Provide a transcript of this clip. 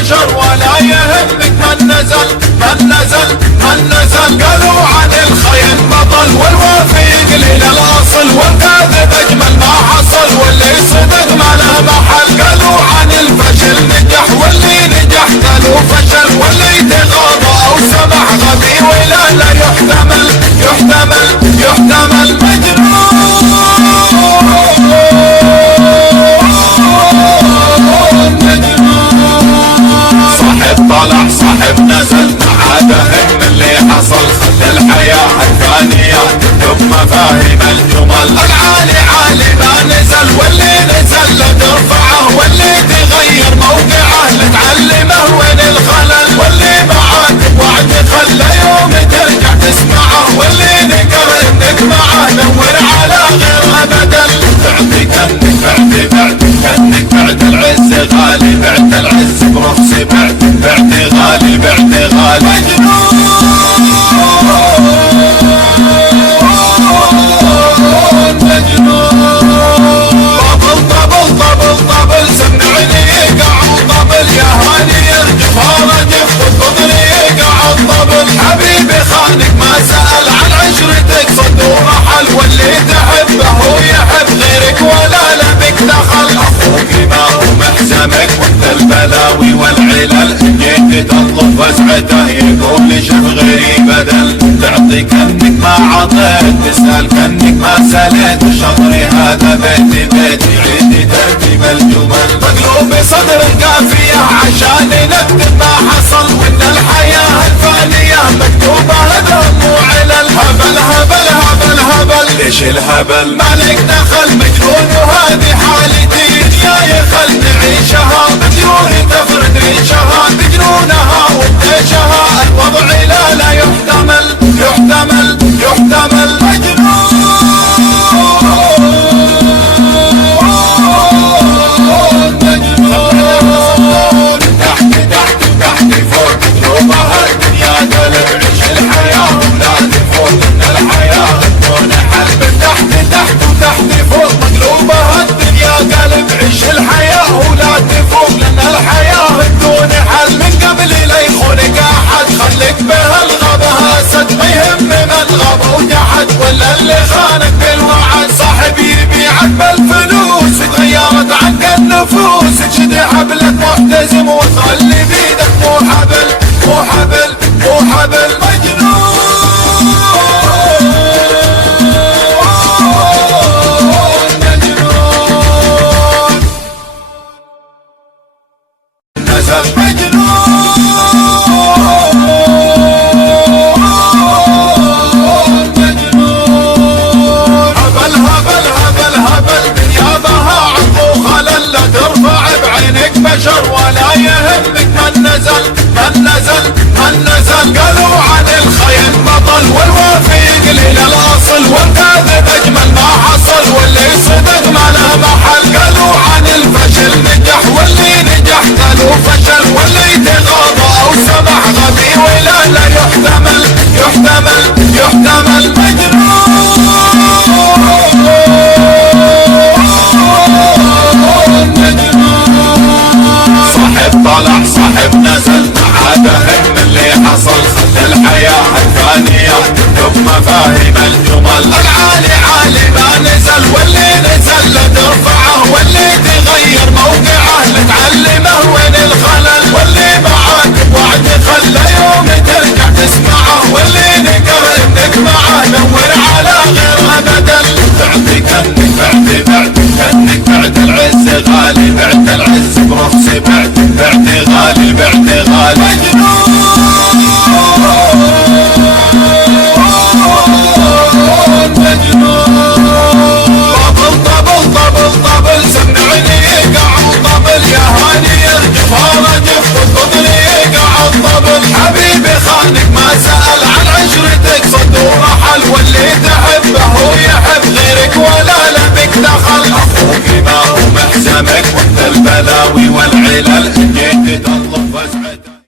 بشر ولا يهمك من نزل من نزل من نزل. قالوا عن الخيل بطل والوفي قليل الاصل والكاذب اجمل ما حصل واللي صدق ما له محل. قالوا عن الفشل نجح واللي نجح قالوا فشل واللي تغاضى او سمح غبي ولا لا يحتمل يحتمل يحتمل. مجنون طلع صاحب نزل ما عاد هم اللي حصل. خلى الحياة الثانية تكتب مفاهيم الجمل. العالي عالي ما نزل واللي نزل لا ترفعه واللي تغير موقعه لا تعلمه وين الخلل. واللي معاك بوعد خلى يوم ترجع تسمعه واللي نكر انك معه نور على غيرها بدل. بعد كنك كنك بعد العز غالي بعد العز برخص بعد غالي بعد غالي. مجنون مجنون. طبل طبل طبل طبل سمعني يقع الطبل يا هاني يرجف رجف والطبل يقع الطبل. حبيبي خانك ما سأل عن عشرتك صد ورحل واللي تحبه هو يحب غيرك ولا لا بك دخل. اخوك ما هو محزمك وانت البلاوي والعلل جيت تطلب وسعته يقول شوف غيري بدل. تعطي كنك ما عطيت تسأل كنك ما سليت. شطري هذا بيتي بيتي عيدي ترتيب الجمل. مقلوب صدر قافية عشان نكتب ما حصل وان الحياة الفانية مكتوبة هذا مو علل. هبل هبل هبل هبل ليش الهبل مالك دخل. مجنون وهذه حالتي دنياي خل نعيشها مجنون تفرد ريشها بجنونها وبديشها. الوضع لا يحتمل يحتمل يحتمل. مجنون مجنون. تحت تحت تحت فوق مقلوبها الدنيا قلب. عيش الحياة ولا تفوق ان الحياة تكون حل. تحت تحت وتحت فوق مقلوبها الدنيا قلب. عيش الحياة ولا تفوق لان الحياة بدون حل. من قبل لا يخونك احد خليك بهالغبا اسد. ما يهم من غبا وتحت ولا اللي خانك بالوعد. صاحب يبيعك بالفلوس تغيرت عنك النفوس. تشد حبلك محتزم وتخلي بيدك مو حبل مو حبل مو حبل. مجنون مجنون نزل. مجنون مجنون. هبل هبل هبل هبل بنيابها عقو خلل. لا ترفع بعينك بشر ولا يهمك من نزل من نزل من نزل. قالوا عن الخيل بطل والوفي قليل الاصل والكاذب اجمل ما حصل واللي صدق ما له محل. قالوا عن الفشل نجح واللي نجح قالوا فشل واللي